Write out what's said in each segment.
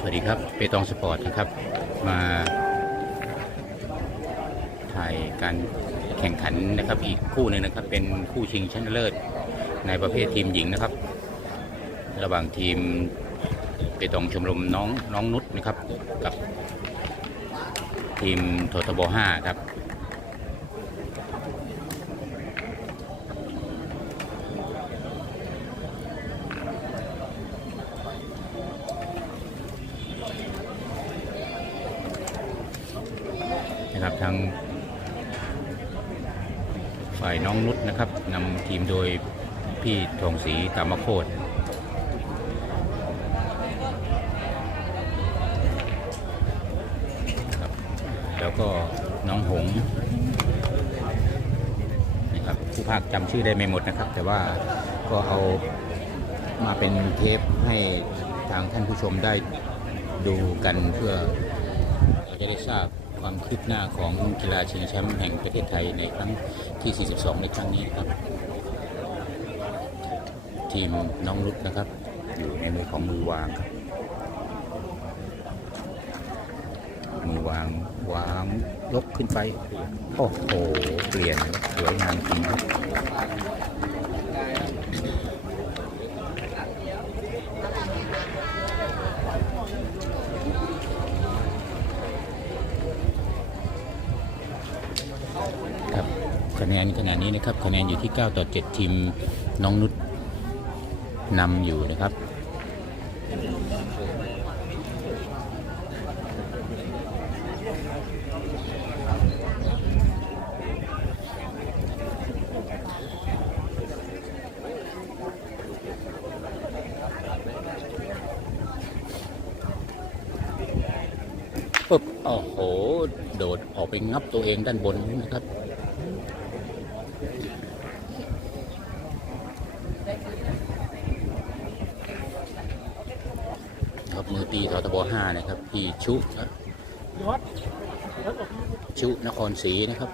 สวัสดีครับเปตองสปอร์ตนะครับ มาถ่ายการแข่งขันนะครับอีกคู่หนึ่งนะครับ เป็นคู่ชิงชนะเลิศในประเภททีมหญิงนะครับ ระหว่างทีมเปตองชมรมน้องน้องนุชนะครับกับทีมโททบ5ครับ นะครับทางฝ่ายน้องนุชนะครับนำทีมโดยพี่ทองศรีตามโคตรแล้วก็น้องหงส์นะครับผู้ภาคจำชื่อได้ไม่หมดนะครับ แต่ว่าก็เอามาเป็นเทปให้ทางท่านผู้ชมได้ดูกันเพื่อเราจะได้ทราบ ความคืบหน้าของกีฬาชิงแชมป์แห่งประเทศไทยในครั้งที่ 42 ในครั้งนี้ครับ ทีมน้องรุดนะครับ อยู่ในมือของมือวางครับ มือวางวางลกขึ้นไป โอ้โห เปลี่ยนสวยงามจริงครับ คะแนนขณะนี้นะครับคะแนนอยู่ที่ 9 ต่อ 7 ทีมน้องนุชนำอยู่นะครับปึ๊บโอ้โห โดดออกไปงับตัวเองด้านบนนะครับมือตีทท บห้านะครับพี่ชุครับชุนครศรีนะครับ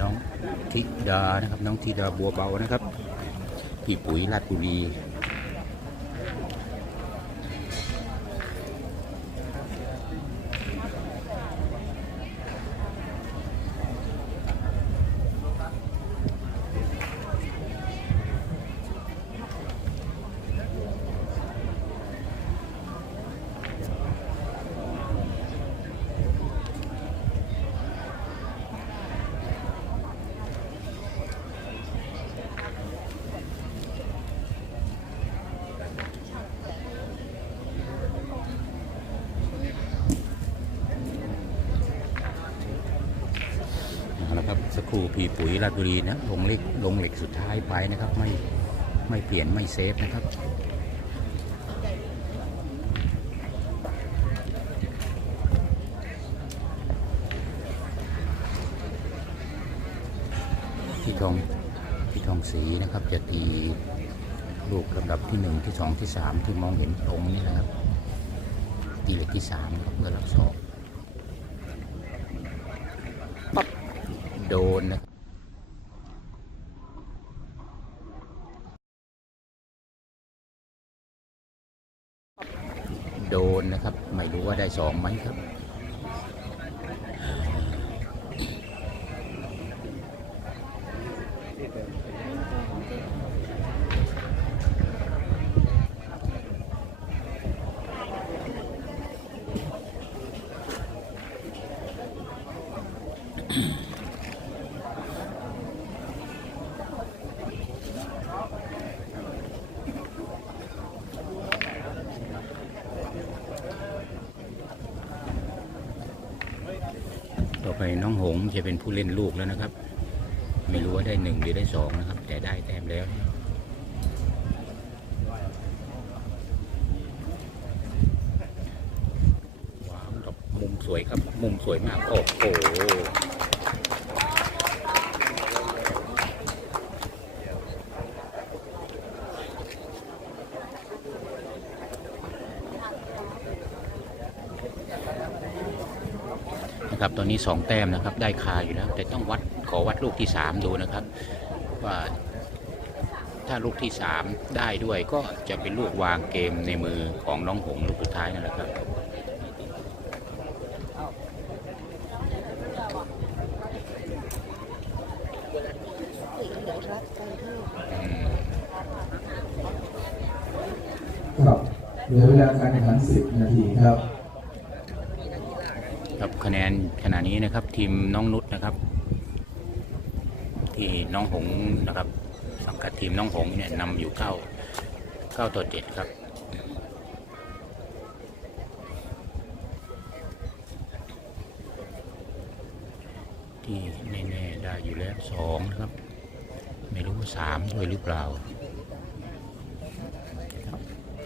น้อง ธิดานะครับ น้องธิดาบัวเบานะครับ พี่ปุ๋ยราชบุรีเอาละ ครูพีปุ๋ยราชบุรีนะลงเล็กลงเหล็กสุดท้ายไปนะครับ ไม่ไม่เปลี่ยนไม่เซฟนะครับที่ทองที่ทองสีนะครับ จะตีลูกลำดับที่หนึ่งที่สองที่สามที่มองเห็นตรงนี้นะครับ ตีเหล็กที่สามครับเพื่อรับสอบ โดนนะโดนนะครับ ไม่รู้ว่าได้สองไหมครับ ไปน้องหงจะเป็นผู้เล่นลูกแล้วนะครับ ไม่รู้ว่าได้หนึ่งหรือได้สองนะครับ แต่ได้แต้มแล้วว้าวมุมสวยครับ มุมสวยมาก โอ้โห นะครับ ตอนนี้สองแต้มนะครับ ได้คาอยู่แล้ว แต่ต้องวัดขอวัดลูกที่สามดูนะครับ ว่าถ้าลูกที่สามได้ด้วยก็จะเป็นลูกวางเกมในมือของน้องหงส์ลูกสุดท้ายนั่นแหละครับครับเหลือเวลาการแข่งขัน10 นาทีครับ คะแนนขณะนี้นะครับ ทีมน้องนุชนะครับ ที่น้องหงนะครับ สังกัดทีมน้องหงเนี่ยนำอยู่เก้าเก้าต่อเจ็ดครับที่แน่ๆได้อยู่แล้วสองนะครับ ไม่รู้สามด้วยหรือเปล่า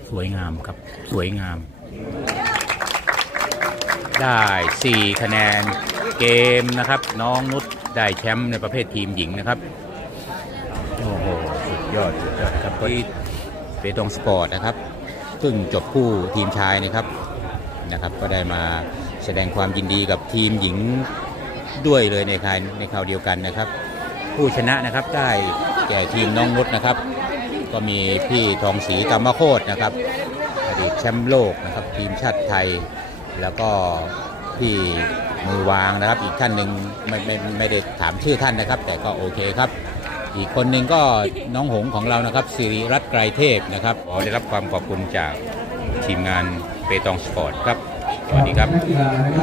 สวยงามครับสวยงาม ได้ 4 คะแนนเกมนะครับ น้องนุชได้แชมป์ในประเภททีมหญิงนะครับ โอ้โห สุดยอด สุดยอดครับที่เปตองสปอร์ตนะครับ ซึ่งจบคู่ทีมชายนะครับนะครับ ก็ได้มาแสดงความยินดีกับทีมหญิงด้วยเลยในคราวในคราวเดียวกันนะครับ ผู้ชนะนะครับได้แก่ทีมน้องนุชนะครับ ก็มีพี่ทองศรีกรรมโคตรนะครับอดีตแชมป์โลกนะครับ ทีมชาติไทย แล้วก็พี่มือวางนะครับ อีกท่านหนึ่งไม่ไม่ไม่ได้ถามชื่อท่านนะครับ แต่ก็โอเคครับ อีกคนหนึ่งก็น้องหงของเรานะครับสิริรัตน์ไกรเทพนะครับขอได้รับความขอบคุณจากทีมงานเปตองสปอร์ตครับสวัสดีครับนักกีฬานะครับ